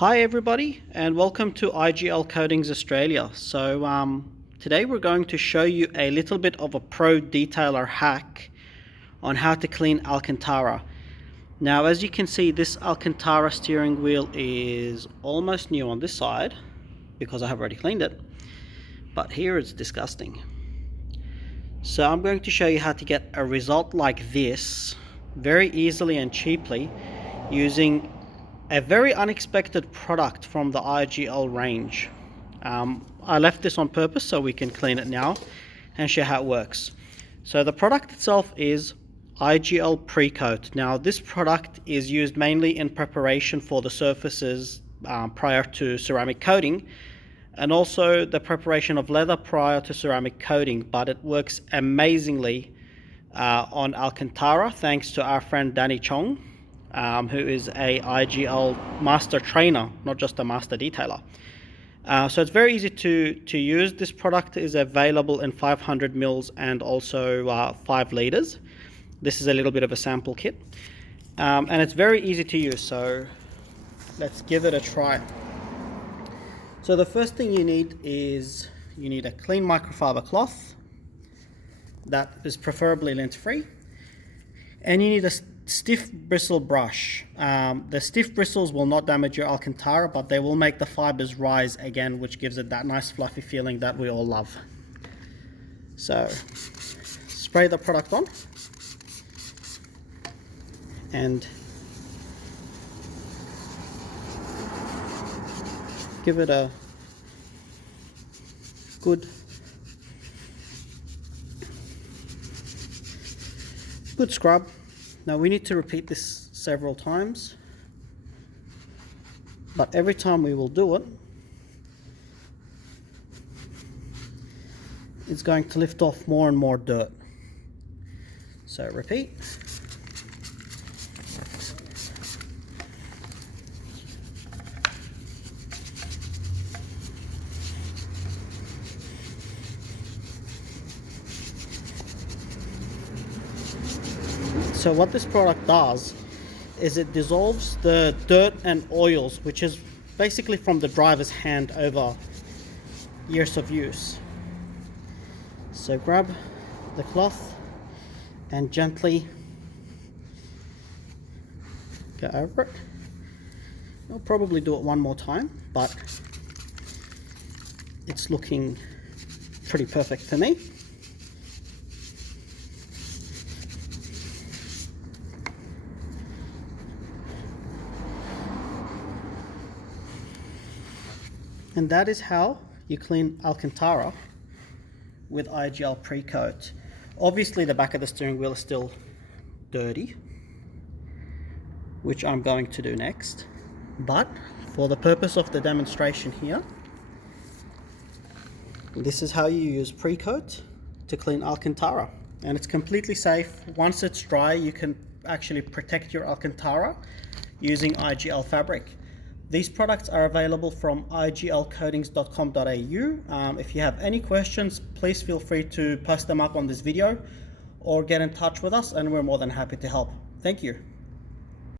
Hi everybody and welcome to IGL Coatings Australia. Today we're going to show you a little bit of a pro detailer hack on how to clean Alcantara. Now as you can see, this Alcantara steering wheel is almost new on this side because I have already cleaned it, but here it's disgusting. So I'm going to show you how to get a result like this very easily and cheaply using a very unexpected product from the IGL range. I left this on purpose so we can clean it now and show how it works. So the product itself is IGL Precoat. Now this product is used mainly in preparation for the surfaces prior to ceramic coating, and also the preparation of leather prior to ceramic coating, but it works amazingly on Alcantara thanks to our friend Danny Chong, who is a IGL master trainer, not just a master detailer. So it's very easy to use. This product is available in 500 mils and also 5 liters. This is a little bit of a sample kit, and it's very easy to use, so let's give it a try. So the first thing you need is a clean microfiber cloth that is preferably lint free, and you need a stiff bristle brush. The stiff bristles will not damage your Alcantara, but they will make the fibers rise again, which gives it that nice fluffy feeling that we all love. So spray the product on and give it a good scrub. Now we need to repeat this several times, but every time we will do it, it's going to lift off more and more dirt. So repeat. So what this product does is it dissolves the dirt and oils, which is basically from the driver's hand over years of use. So grab the cloth and gently go over it. I'll probably do it one more time, but it's looking pretty perfect to me. And that is how you clean Alcantara with IGL Precoat. Obviously the back of the steering wheel is still dirty, which I'm going to do next, but for the purpose of the demonstration here, this is how you use Precoat to clean Alcantara, and it's completely safe. Once it's dry, you can actually protect your Alcantara using IGL fabric. These products are available from iglcoatings.com.au. If you have any questions, please feel free to post them up on this video or get in touch with us, and we're more than happy to help. Thank you.